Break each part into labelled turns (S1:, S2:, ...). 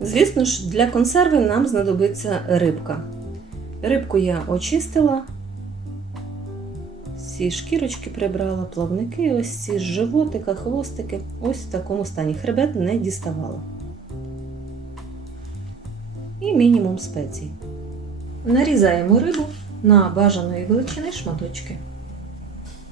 S1: Звісно ж, для консерви нам знадобиться рибка. Рибку я очистила, ці шкірочки прибрала, плавники, ось ці животика, хвостики. Ось в такому стані. Хребет не діставала. І мінімум спецій. Нарізаємо рибу на бажаної величини шматочки.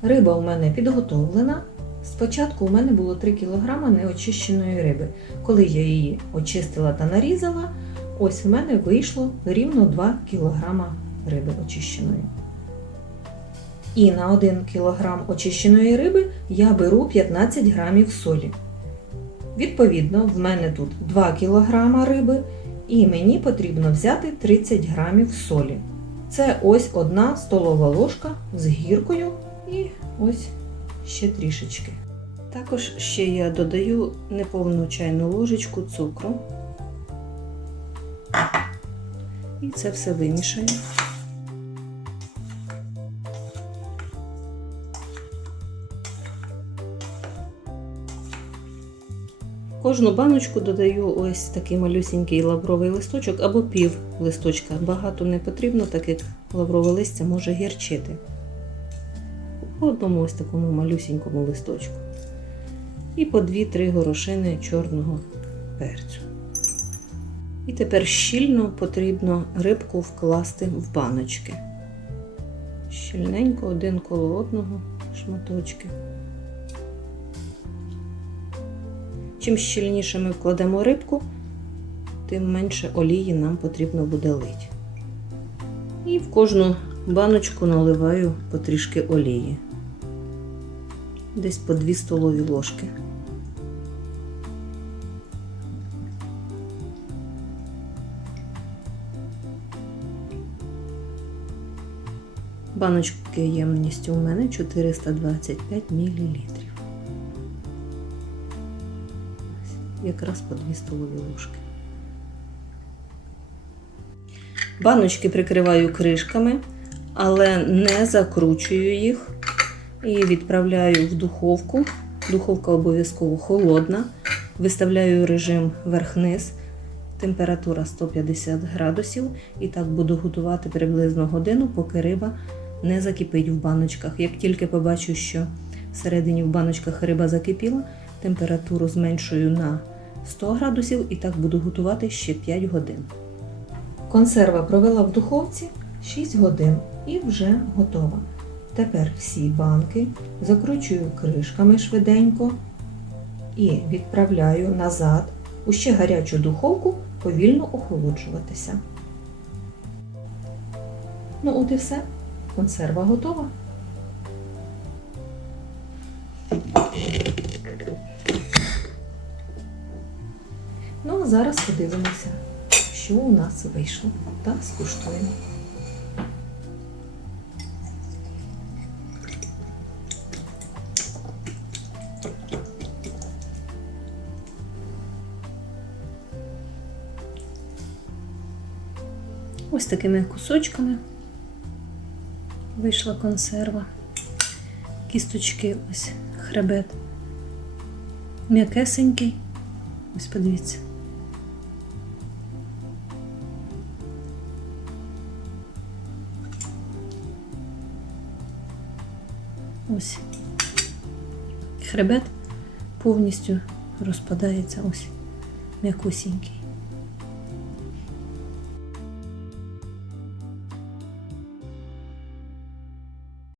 S1: Риба у мене підготовлена. Спочатку у мене було 3 кг неочищеної риби. Коли я її очистила та нарізала, ось в мене вийшло рівно 2 кг риби очищеної. І на 1 кг очищеної риби я беру 15 г солі. Відповідно, в мене тут 2 кг риби, і мені потрібно взяти 30 г солі. Це ось одна столова ложка з гіркою і ось ще трішечки. Також ще я додаю неповну чайну ложечку цукру. І це все вимішаю. Кожну баночку додаю ось такий малюсінький лавровий листочок або пів листочка. Багато не потрібно, так як лаврове листя може гірчити. По одному ось такому малюсінькому листочку. І по 2-3 горошини чорного перцю. І тепер щільно потрібно рибку вкласти в баночки. Щільненько один коло одного шматочки. Чим щільніше ми вкладемо рибку, тим менше олії нам потрібно буде лити. І в кожну баночку наливаю потрішки олії. Десь по 2 столові ложки. Баночки ємністю у мене 425 мл. Якраз по 2 столові ложки. Баночки прикриваю кришками, але не закручую їх і відправляю в духовку. Духовка обов'язково холодна. Виставляю режим верх-низ, температура 150 градусів. І так буду готувати приблизно годину, поки риба не закипить в баночках. Як тільки побачу, що всередині в баночках риба закипіла, температуру зменшую на 100 градусів і так буду готувати ще 5 годин. Консерва провела в духовці 6 годин і вже готова. Тепер всі банки закручую кришками швиденько і відправляю назад у ще гарячу духовку повільно охолоджуватися. Ну, от і все. Консерва готова. Ну, а зараз подивимося, що у нас вийшло, та скуштуємо. Ось такими кусочками вийшла консерва. Кісточки, ось хребет. М'якесенький. Ось подивіться. Ось хребет повністю розпадається ось м'якусінький.